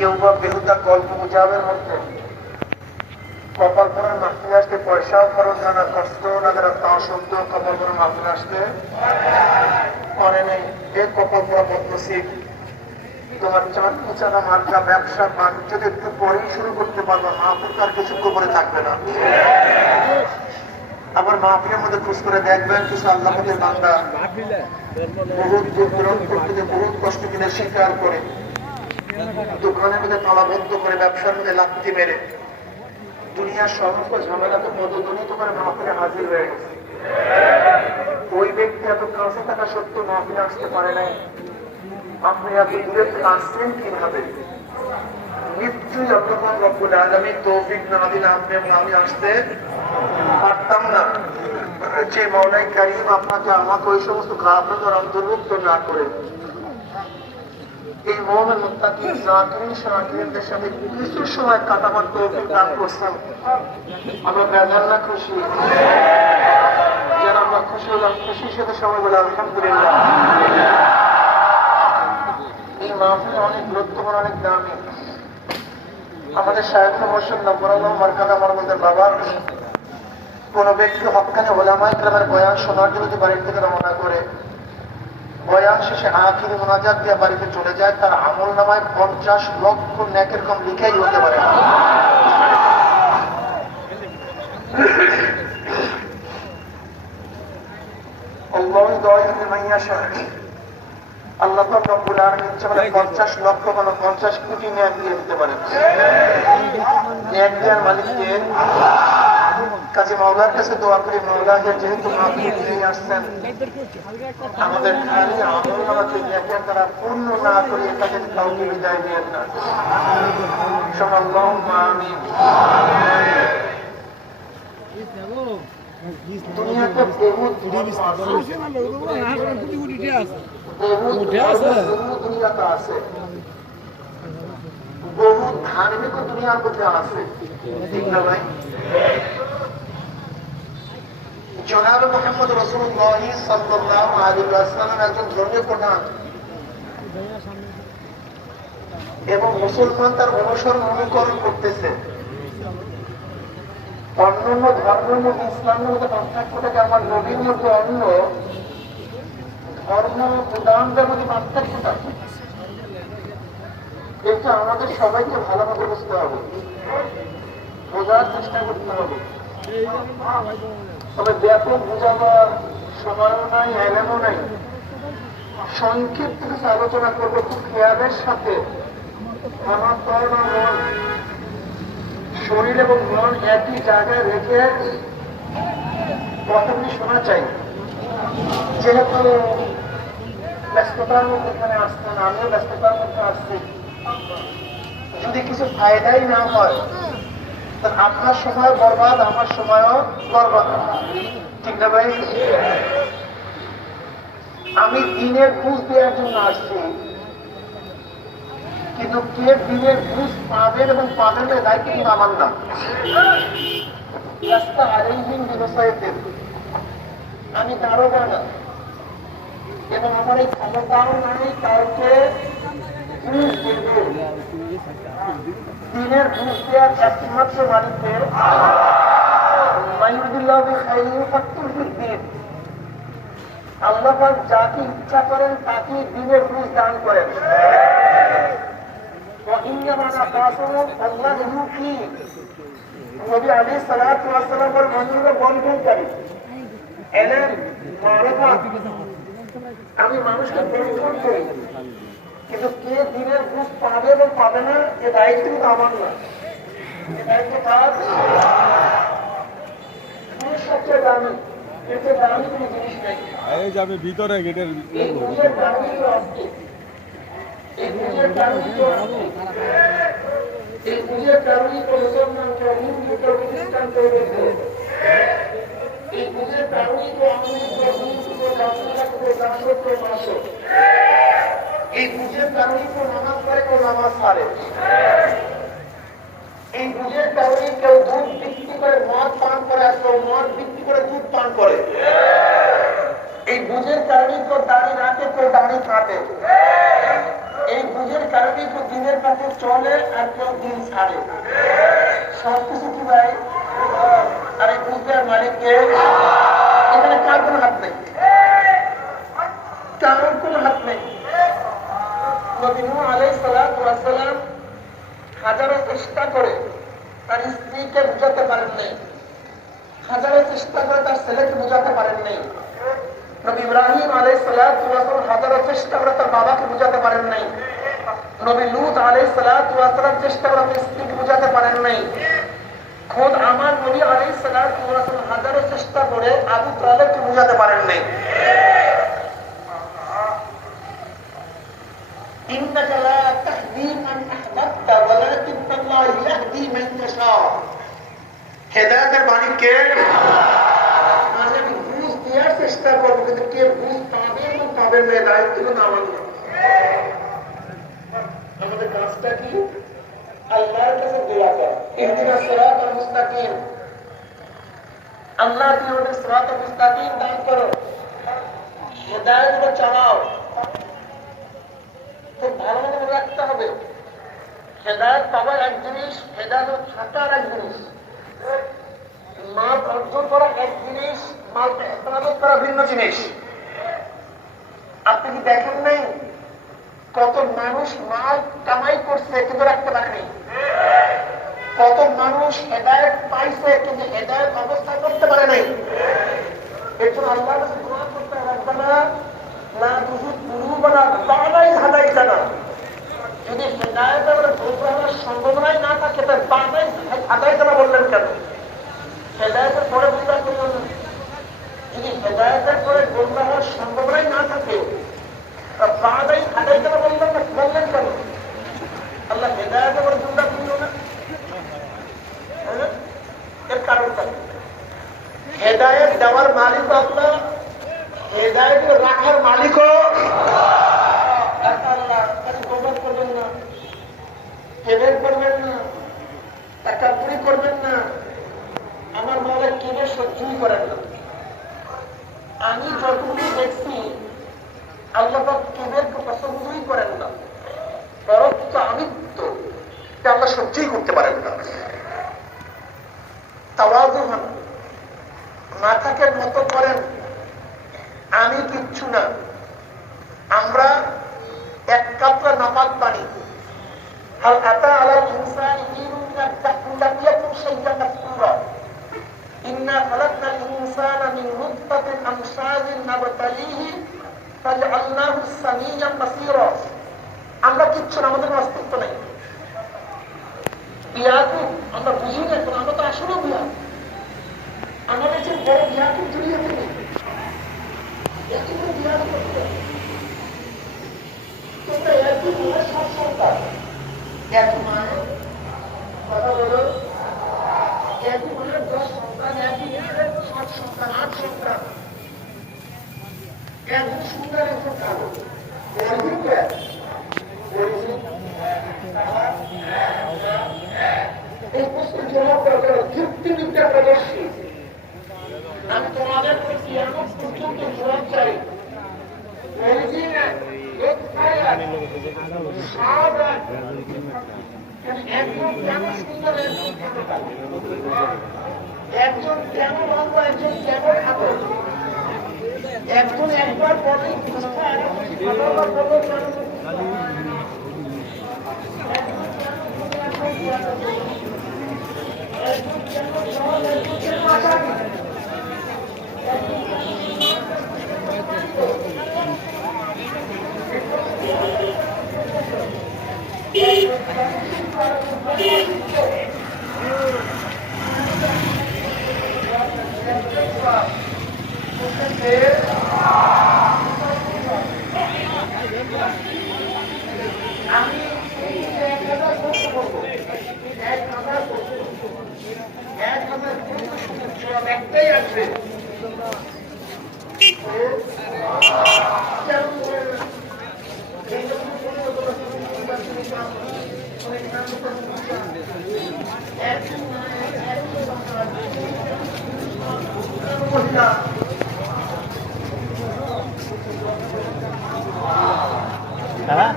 কেউ বা বেহুদা গল্প গুজবের মধ্যে কপাল পরার মাহফিলে আসতে পয়সাও খরচ হয় না, কষ্ট না, যারা তা সত্ত্বেও কপাল পরার মাহফিলে আসতে পারে নেই। এই কপাল পরা বদনসিব, তোমার চাঁদনি চাঁদা মার্কা ব্যবসা বাণিজ্য একটু পরেই শুরু করতে পারবে, মাহফিল তার কিছু করে থাকবে না। আবার মাহফিলের মধ্যে খোঁজ করে দেখবেন কিছু আল্লাহের বান্দা বহুত দূর দূরান্ত থেকে বহুত কষ্ট কিনে স্বীকার করে দোকানের মধ্যে তালাবদ্ধ করে ব্যবসার মধ্যে লাথি মেরে দুনিয়ার সমস্ত ঝামেলাকে পদদলিত করে মাহফিলে হাজির হয়ে গেছে। ওই ব্যক্তি এত কাছে থাকা সত্ত্বেও মাহফিলে আসতে পারে নাই। আপনি এত দূরে আসছেন কিভাবে? নিশ্চয়ই যতক্ষণ রব্বুল আলামিন তৌফিক না দিলে আপনি এবং আমি আসতে পারতাম না। যে মওলাই কারীম আপনাকে আমাকে ওই সমস্ত কাফেরদের অন্তর্ভুক্ত না করে এই মুমিন মুত্তাকি জাকিরিন শাকিরিনদের সাথে কিছু সময় কাটাবার তৌফিক দান করছেন, আমরা বেজার না খুশি? যেন আমরা খুশি হলাম, খুশির সাথে সময় বলে আলহামদুলিল্লাহ। এই মাহফিল অনেক গুরুত্বপূর্ণ, অনেক দামি। আমাদের শায়খ মুর্শিদ নবরুল্লাহ মারকাদা আমাদের বাবা কোন ব্যক্তি হক্কানি উলামায়ে কেরামের বয়ান শোনার জন্য বাড়ির থেকে রওনা করে বয়ান শেষে আখিরি মুনাজাত দিয়ে বাড়িতে চলে যায়, তার আমল নামায় 50 লক্ষ নেকের কম লিখেই হতে পারে না। আল্লাহ পাক রব্বুল আলামিন ইচ্ছা করলে 50 লক্ষ কোন 50 কোটি নেক দিয়ে দিতে পারেন। নেক দেওয়ার মালিককে কাজী মাওলার কাছে দোয়া করি, মাওলাকে যেহেতু মাহফিল নিয়ে আসছেন, আমাদের খালি আমল নামাকে নেকের দ্বারা পূর্ণ না করে তাকে কাউকে বিদায় দিয়েন না। আল্লাহুম্মা আমিন। দুনিয়াতে বহুত দুনিয়াতে আছে, বহু ধার্মিক দুনিয়ার মধ্যে আছে, ঠিক না ভাই? জনাব মুহাম্মদ রাসূলুল্লাহ সাল্লাল্লাহু আলাইহি ওয়াসাল্লাম একজন ধর্মীয় প্রধান এবং মুসলমান তার অনুসরণ অনুকরণ করতেছে। অন্যান্য ধর্মের মধ্যে ইসলামের মধ্যে পার্থক্যটাকে আমার নবীর মধ্যে অন্য ধর্ম প্রধানদের মধ্যে পার্থক্যটা এটা আমাদের সবাইকে ভালোভাবে বুঝতে হবে, বোঝার চেষ্টা করতে হবে। তবে ব্যাপক বোঝাবার সময়ও নাই, এলেমও নাই। সংক্ষিপ্ত কিছু আলোচনা করবো খুব খেয়ালের সাথে। আমার প্রাণ মন, শরীর এবং মন একই জায়গায় রেখে কথাগুলি শোনা চাই। যেহেতু ব্যস্ততার মধ্যে এখানে আসতেন, আমিও ব্যস্ততার মধ্যে আসছি, যদি কিছু ফায়দাই না হয় আপনার সময় বরবাদ, আমার সময়ও বরবাদ, ঠিক না ভাই? আমি দিনের বুঝ দেওয়ার জন্য আসছি, কিন্তু কে দিনের বুঝ পাবেন এবং পাবেন না দায়িত্ব কিন্তু আমার না। রাস্তা আরেঞ্জিং ব্যবসায়ীদের আমি দারোগা না, এবং আমার এই ক্ষমতাও নাই কাউকে দিনের বুঝ দেওয়ার একমাত্র মালিকদের আল্লাহ পাক যাকে ইচ্ছা করেন তাকে দিনের বুঝ দান করেন। নবী আলাইহিস সালাতু ওয়াস সালাম এর মনকে বন্ধনকারী এলেন মারফত, আমি মানুষকে বন্ধন করি, কিন্তু কে দিনের বুঝ পাবে এবং পাবে না এ দায়িত্ব কিন্তু আমার না, এ দায়িত্ব কার? সবচেয়ে দামি, এতে দামি কোনো জিনিস নেই। যাবে ভিতরে গেটের এই বুঝের দামি তো আসছে, এই বুঝের দামি তো আসছে, এই বুঝের দামি তো মুসলমানকে হিন্দু প্রতিষ্ঠান তৈরি করেছে। এই বুঝের দামি তো এই বুঝের কারণে কেউ নামাজ পড়ে, কেউ নামাজ পারে। এই বুঝের কারণে কেউ দুধ বিক্রি করে মদ পান করে, আর কেউ মদ বিক্রি করে দুধ পান করে। এই বুঝের কারণে কেউ দাড়ি রাখে, কেউ দাড়ি কাটে। এই বুঝের কারণে কেউ দিনের পথে চলে আর কেউ দিন ছাড়ে। সবকিছু কি ভাই? আর এই বুঝদের মালিককে এখানে কার কোনো হাত নেই, কারোর কোনো হাত নেই। নবী নূহ আলাইহিস সালাতু ওয়াস সালাম হাজারো চেষ্টা করে তার স্ত্রীকে বুঝাতে পারেন নাই, হাজারো চেষ্টা করে তার ছেলেকে বুঝাতে পারেন নাই। নবী ইব্রাহিম আলাইহিস সালাতু ওয়াস সালাম হাজারো চেষ্টা করে তার বাবাকে বুঝাতে পারেন নাই। নবী লূত আলাইহিস সালাতু ওয়াস সালাম চেষ্টা করে তার স্ত্রীকে বুঝাতে পারেন নাই। খোদ আমার নবী আলাইহিস সালাতু ওয়াস সালাম হাজারো চেষ্টা করে আবু তালেবকে বুঝাতে পারেন নাই। ইন্নাকা লা তাহদি মান আহবাবতা ওয়ালাকিন আল্লাহ ইয়াহদি মান ইয়াশা। হেদায়েতের মালিক কে? মানে আমি বুঝ দেওয়ার চেষ্টা করবো, কিন্তু কে বুঝ পাবে এবং পাবে না দায়িত্ব কিন্তু আমার না। আমাদের কাজটা কি? আল্লাহর কাছে দোয়া করা, ইহদিনাস সিরাতাল মুস্তাকিম। আল্লাহ তুমি আমাদের সিরাতাল মুস্তাকিম দান করো, হেদায়েত চালাও। খুব ভালো মনে রাখতে হবে, হেদায়েত পাওয়ার এক জিনিস, হেদায়েত থাকার এক জিনিস। মাল অর্জন করা এক জিনিস, মাল ইবাদত করা ভিন্ন জিনিস। আপনি কি দেখেন নাই কত মানুষ মাল কামাই করছে কিন্তু রাখতে পারেনি? কত মানুষ হেদায়েত পাইছে কিন্তু হেদায়েত অবস্থা করতে পারে নাই? এর জন্য আল্লাহর কাছে দোয়া করতে হবে, রব্বানা লা তুযিগ কুলুবানা বা'দা ইয হাদাইতানা। যদি হেদায়েতের গোমরাহের সম্ভাবনাই না থাকে তাহলে বা'দা ইয হাদাইতানা বললেন কেন? হেদায়েতের পরে গোমরাহ করলেন না। যদি হেদায়েতের পরে গোমরাহের সম্ভাবনাই না থাকে বা'দা ইয হাদাইতানা বললেন কেন? আল্লাহ হেদায়েতের পরে গোমরাহ করল না, এর কারণটা হেদায়েত দেওয়ার মালিক আল্লাহ, হেদায়েত রাখার মালিকও আল্লাহ। গোমরাহ করবেন না, কেবের করবেন না, তাকাব্বুরি করবেন না। আমার মাওলা কেবের সহ্যই করেন না। আমি যতগুলো দেখছি আল্লাহ পাক কেবেরকে পছন্দই করেন না, পরোক্ত আমিত্ব আল্লাহ সহ্যই করতে পারেন না। তাওয়াজু হন, মাথাকে মতো করেন, আমি কিচ্ছু না। আমরা এক কাতরা নাপাক পানি। হাল আতা আলাল ইনসানি হিনুন মিনাদ দাহরি লাম ইয়াকুন শাইআন মাযকুরা। ইন্না খালাকনাল ইনসানা মিন নুতফাতিন আমশাজিন নাবতালিহি ফাজআলনাহু সামিয়াম বাসীরা। আমরা কিচ্ছু না, আমাদের অস্তিত্ব নেই। বিয়াকুব আমরা বুঝি না, এখন আমরা তো আসলে বিয়া, আমাদের যে বড় বিয়াকুব দুনিয়াতে নেই। এত বড় বিয়াকুব করতে তোমরা একই মায়ের সব সন্তান, এক মায়ের কথা বলো, একই মায়ের 10 সন্তান, একই মায়ের 7 সন্তান, 8 সন্তান। একজন সুন্দর, একজন কালো, এই প্রশ্নের জবাব দরকার যুক্তিবিদ্যা প্রদর্শী। আমি তোমাদের প্রতি এমন পর্যন্ত জবাব চাই, একজন কেন সুন্দর, একজন কেন ভালো, একজন কেন খাবো, একজন একবার পরে একটাই আছে, হ্যাঁ